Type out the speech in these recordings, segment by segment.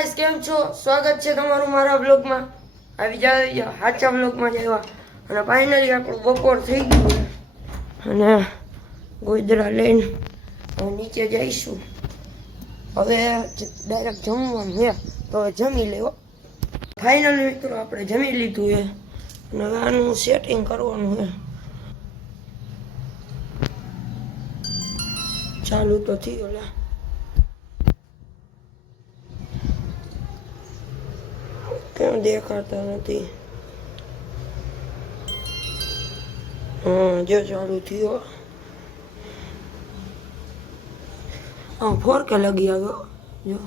Guys કેમ છો? સ્વાગત છે તમારું મારા બ્લોગમાં. આવી જાવ સાચા બ્લોગમાં જ આવ્યા. અને ફાઇનલી આપણું બપોર થઈ ગયું અને ગોદરા લઈને નીચે જઈશું. હવે ડાયરેક્ટ જમવાનું છે તો હવે જમી લેવો. ફાઇનલી મિત્રો આપણે જમી લીધું છે અને હવે આનું સેટિંગ કરવાનું છે. ચાલુ તો થયું લે. કેમ દેખાતા નથી? જો ચાલુ થયો. હા 4K લગી આવ્યો. જો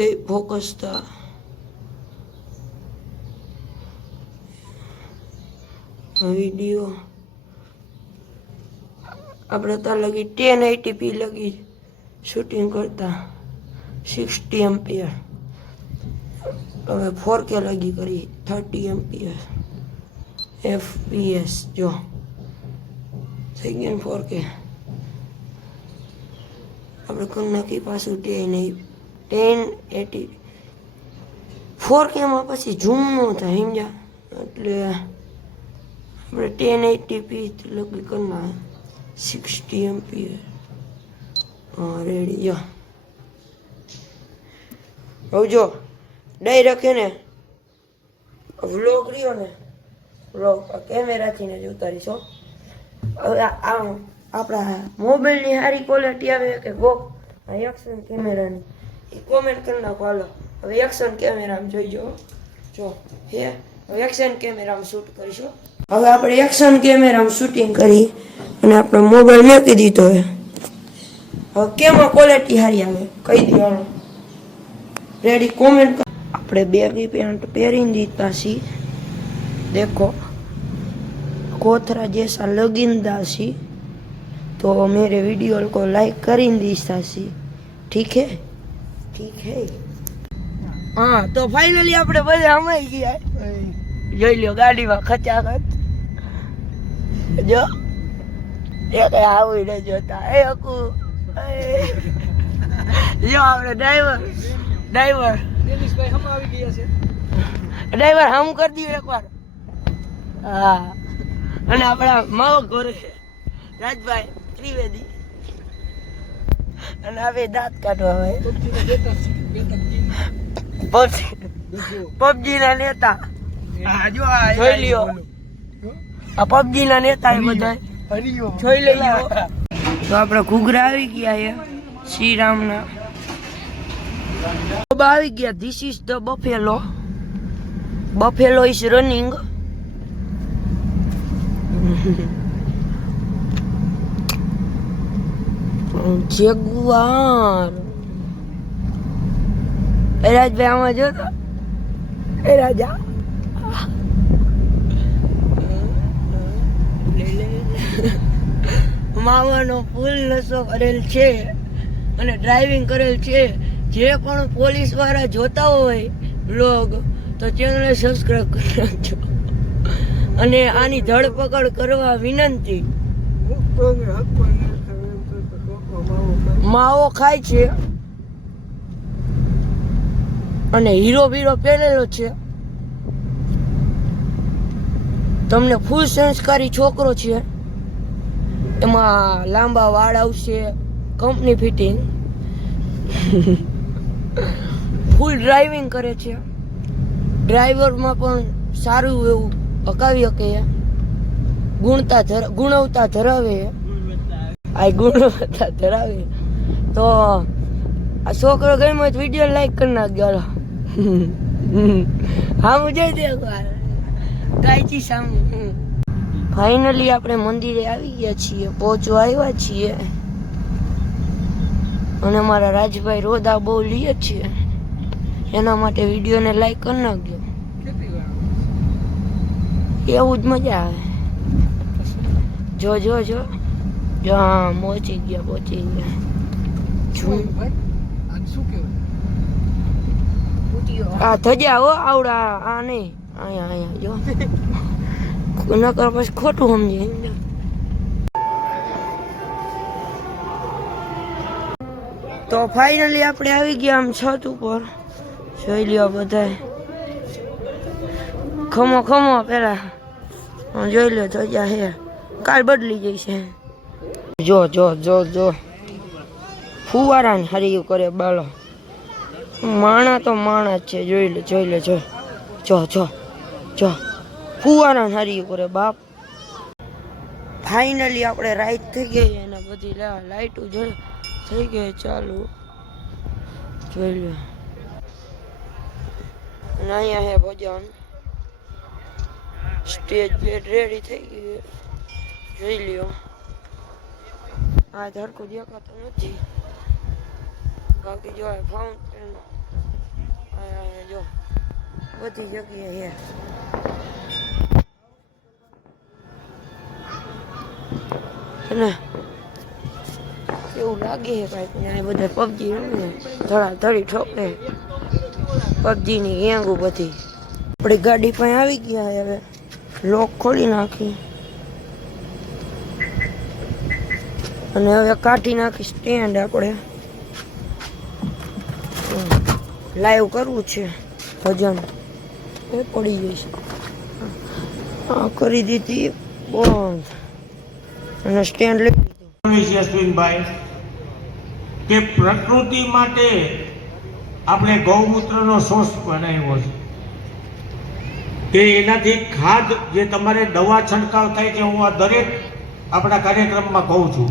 એ ફોકસ થા વિડીયો આપણે ત્યાં લગી 1080p લગી શૂટિંગ કરતા 60 MP. હવે 4K લગી કરી 30 FPS. જો થઈ ગયું 4K. આપણે કરી નાખી પાછું 1080. 4K માં પછી ઝૂમ ન થાય સમજ્યા, એટલે આપણે 1080p લગી કરના 60 MP. હા રેડી. જો હવે જો ડાયરેક્ટ હે ને વ્લોગ રહ્યો ને, વ્લોગ કેમેરાથી ને જ ઉતારીશો. હવે આપણા મોબાઈલની સારી ક્વોલિટી આવે કે એક્શન કેમેરાની એ કોમેન્ટ કરી નાખો. હાલો હવે એક્શન કેમેરામાં જોઈજો. જો હે હવે એક્શન કેમેરામાં શૂટ કરીશું. હવે આપણે એક્શન કેમેરામાં શૂટિંગ કરી અને આપણો મોબાઈલ મૂકી દીધો હે. હવે કેમાં ક્વોલિટી સારી આવે કહી દેવાનું. Ready comment. આપણે બેગી પેન્ટ પહેરીને દીધા છી. देखो कोथरा जैसा लगिंदा सी, तो मेरे वीडियो को लाइक करीन दीस्ता सी. ठीक है, ठीक है. हाँ तो फाइनली આપણે બધા અમાઈ ગયા. જોઈ લ્યો ગાડીમાં ખચાખચ. જો એક આવી ને જોતા એ અકુ જો આપણે ડ્રાઈવર દિનેશભાઈ હમ આવી ગયા છે. ડ્રાઈવર હમ કરી દીધું એકવાર. હા અને આપણા માવો ઘોરે રાજભાઈ ત્રિવેદી અને હવે દાંત કાઢવા હોય પબજી ના નેતા. જોઈ લ્યો આ પબજી ના નેતા એ બધા જોઈ લઈએ. તો આપણે ઘૂઘરા આવી ગયા છે શ્રીરામના. આવી ગયા. This is the buffalo. Buffalo is running. Jaguar. એ રાજભાઈ આમાં જોતો. એ રાજા માવાનો ફૂલ નશો કરેલ છે અને ડ્રાઇવિંગ કરેલ છે. જે પણ પોલીસ વાળા જોતા હોય બ્લોગ તો ચેનલ સબસ્ક્રાઇબ કરી નાખજો અને આની ધરપકડ કરવા વિનંતી. માવો ખાય છે અને હીરો બીરો પહેરેલો છે. તમને ફૂલ સંસ્કારી છોકરો છે. એમાં લાંબા વાળ આવશે, કંપની ફિટિંગ, ફૂલ ડ્રાઇવિંગ કરે છે. ડ્રાઈવરમાં પણ સારું એવું પકાવી શકે. ગુણવત્તા ધરાવે. આ ગુણવત્તા ધરાવે તો આ છોકરો ગમ્યો તો વિડીયો લાઈક કરી નાખજો. હા હું જઈ દે ગાયચી સામે. ફાઇનલી આપણે મંદિરે આવી ગયા છીએ, પહોંચવા આવ્યા છીએ અને મારા રાજભાઈ રોદા બહુ લે છે એના માટે વિડીયોને લાઈક કરી નાખજો. એવું જ મજા આવે. જો જો જો જો હા પહોંચી ગયા. આ થજા હો આવડા આ નહીં અહીંયા જો નકર પછી ખોટું સમજે. તો ફાઇનલી આપણે આવી ગયા આમ છત ઉપર. જોઈ લ્યો બધાય. ખમો ખમો પેલા જોઈ લો ધજા હે. કાલ બદલી જઈશે. જો જો જો જો ફુવારા ને હરિયું કરે બાલો. માણા તો માણા જ છે. જોઈ લે જોઈ લે જો જો જો જો ફુવારા ને હરિયું કરે બાપ. ફાઇનલી આપણે રાઈટ થઈ ગઈ અને બધી લાઈટો થઈ ગઈ ચાલુ. જોઈ લો. અને અહીંયા હે ભજન. સ્ટેજ પ્લેટ રેડી થઈ ગઈ. જોઈ લ્યો. આ ધડકો દેખાતો નથી. બાકી જો ફાઉન્ટેન જો બધી જગ્યાએ હે ને એવું લાગે છે કાંઈક. ને આ બધા પબજી રમે ધડાધડી ઠોકે. પબજીની ગેંગો બધી. આપણી ગાડી પાસે આવી ગયા હવે. લોક ખોલી નાખી અને હવે કાઢી નાખી સ્ટેન્ડ. આપણે લાઈવ કરવું છે ભજન. એ પડી જઈશ. હા કરી દીધી બંધ અને સ્ટેન્ડ લઈ લીધું. અશ્વિનભાઈ કે પ્રકૃતિ માટે આપણે ગૌમૂત્રનો સોર્સ બનાવ્યો છે કે એનાથી ખાદ જે તમારે દવા છંટકાવ થાય છે. હું આ દરેક આપણા કાર્યક્રમમાં કહું છું.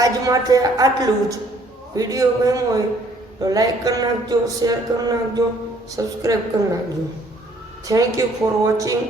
આજ માટે આટલું જ. વિડીયો ગમ્યો હોય તો લાઈક કરી નાખજો, શેર કરી નાખજો, સબસ્ક્રાઈબ કરી નાખજો. Thank you for watching.